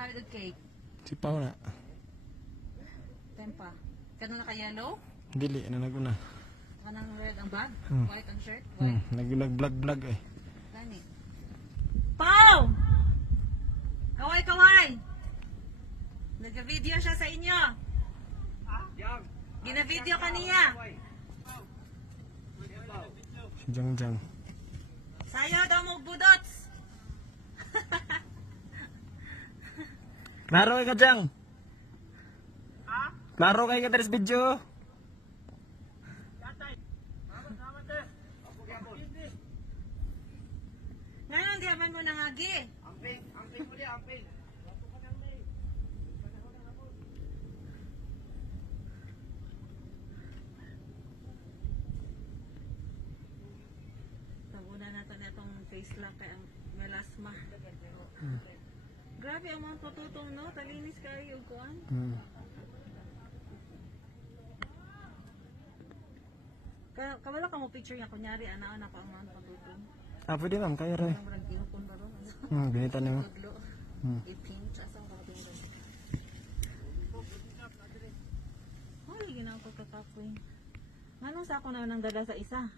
tingali og cake. Sipaw na. Tempa. Kano na ka yellow? Dili na naguna. Kanang red ang bag? White ang shirt? Nag-vlog eh. Gani. Pau! Kaway, kaway! Nag-video siya sa inyo. Gina-video ka niya. Si Jangjang. Sayo daw mo budots. Klaro kay ka, Jang? Klaro kay ka sa video? Ngayon, di aman mo nangagi. Amping mo di, amping. Taguna nato na itong face lock kay ang melasma. Grabe ang mga tututong, no? Talinis kayo, kuan. Kawala ka mo picture niya, kunyari, ana-ana pa ang mga tututong. Pwede ma'am, kaya rin. Ang marang ginukon ba ron? Binita niyo. Tudlo. I-pinch, asang kakabing ron. Ay, ginawa ko kakapoy. Nga nung sa ako na nang dala sa isa.